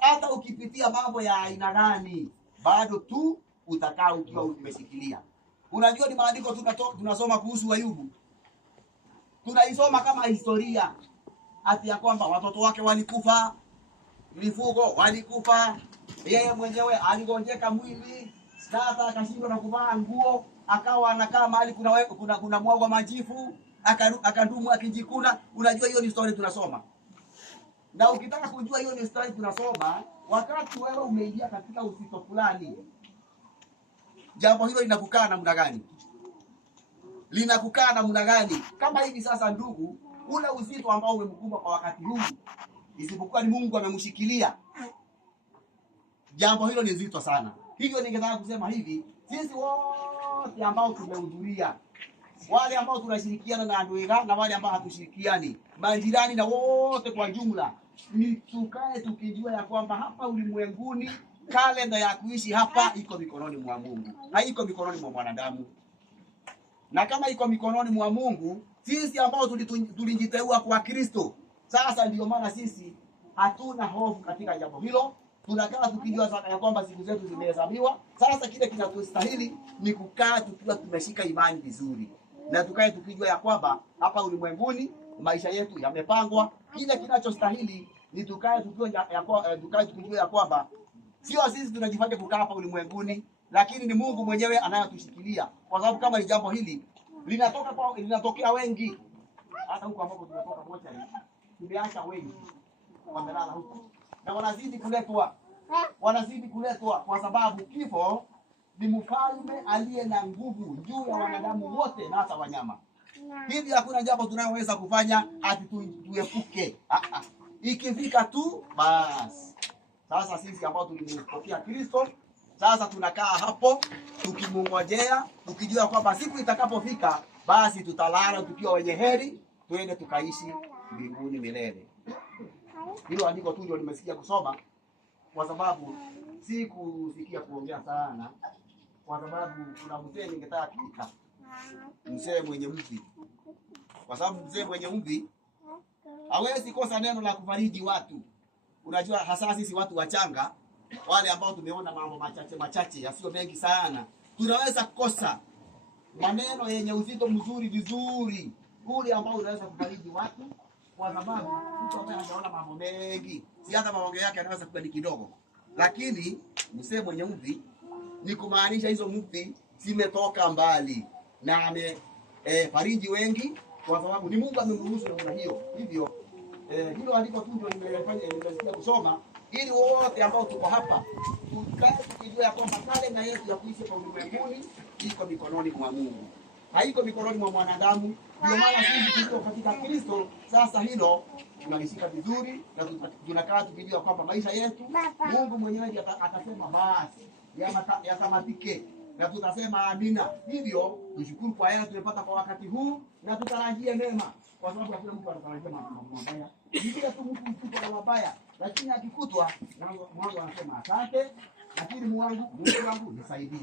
hata ukipitia mambo ya aina gani, bado tu utakaa ukiwa umeshikilia. Unajua ni maandiko tunasoma kuhusu Ayubu, tunaisoma kama historia, ati ya kwamba watoto wake walikufa, mifugo walikufa, yeye mwenyewe aligonjeka mwili, sasa akashindwa na kuvaa nguo, akawa anakaa mahali kuna mwagwa majifu, akandumu akijikuna. Unajua hiyo ni story tunasoma. Na ukitaka kujua hiyo ni story tunasoma, wakati wewe umeingia katika usito fulani, jambo hilo linakukaa namna gani? Linakukaa namna gani? Kama hivi sasa ndugu, ule uzito ambao umemkumba kwa wakati huu, isipokuwa ni Mungu amemshikilia, jambo hilo ni zito sana. Hivyo ningetaka kusema hivi, sisi wote ambao tumehudhuria, wale ambao tunashirikiana na Andwega na wale ambao hatushirikiani, majirani na wote kwa jumla, ni tukae tukijua ya kwamba hapa ulimwenguni kalenda ya kuishi hapa iko mikononi mwa Mungu, haiko mikononi mwa mwanadamu. Na kama iko mikononi mwa Mungu, sisi ambao tulijiteua kwa Kristo, sasa ndio maana sisi hatuna hofu katika jambo hilo. Tunakaa tukijua sana ya kwamba siku zetu zimehesabiwa. Sasa kile kinachostahili ni kukaa tukiwa tumeshika imani vizuri, na tukae tukijua ya kwamba hapa ulimwenguni maisha yetu yamepangwa. Kile kinachostahili ni tukae tukijua ya kwamba sio sisi tunajifanya kukaa hapa ulimwenguni, lakini ni Mungu mwenyewe anayetushikilia. Kwa sababu kama ni jambo hili linatokea wengi, hata huko ambapo tunatoka moja hii, tumeacha wengi wamelala huko, na wanazidi kuletwa kwa sababu kifo ni mfalme aliye na nguvu juu ya wanadamu wote na hata wanyama. Hivi hakuna jambo tunaloweza kufanya ati tuepuke. Ikifika tu basi. Sasa sisi ambao tulimpokea Kristo, sasa tunakaa hapo tukimngojea, tukijua kwamba siku itakapofika basi tutalala tukiwa wenye heri, tuende tukaishi mbinguni milele. Hilo andiko tu ndio nimesikia kusoma, kwa sababu sikusikia kuongea sana, kwa sababu kuna mzee ningetaka kuita mzee mwenye mvi, kwa sababu mzee mwenye mvi hawezi kosa neno la kufariji watu. Unajua hasa sisi watu wachanga, wale ambao tumeona mambo machache yasio mengi sana, tunaweza kukosa maneno yenye uzito mzuri vizuri, ule ambao unaweza kufariji watu, kwa sababu mtu ambaye anaona mambo mengi, si hata maongeo yake anaweza kuwa ni kidogo. Lakini mzee mwenye mvi, ni kumaanisha hizo mvi zimetoka mbali na fariji wengi, kwa sababu ni Mungu amemruhusu namna hiyo. Hivyo hilo andiko tu ndio nimesikia kusoma, ili wote ambao tuko hapa tukae tukijua kwamba kalenda yetu ya kuishi kwa ulimwenguni iko mikononi mwa Mungu, haiko mikononi mwa mwanadamu. Ndio maana sisi tuko katika Kristo. Sasa hilo tunalishika vizuri, na tunakaa tukijua kwamba maisha yetu Mungu mwenyewe atasema basi yatamatike, na tutasema amina. Hivyo tushukuru kwa yale tumepata kwa wakati huu, na tutarajie mema, kwa sababu hakuna mtu anatarajia mambo mabaya. Ndio tu mtu kwa mabaya, lakini akikutwa mwanzo anasema asante, lakini Mungu wangu nisaidie.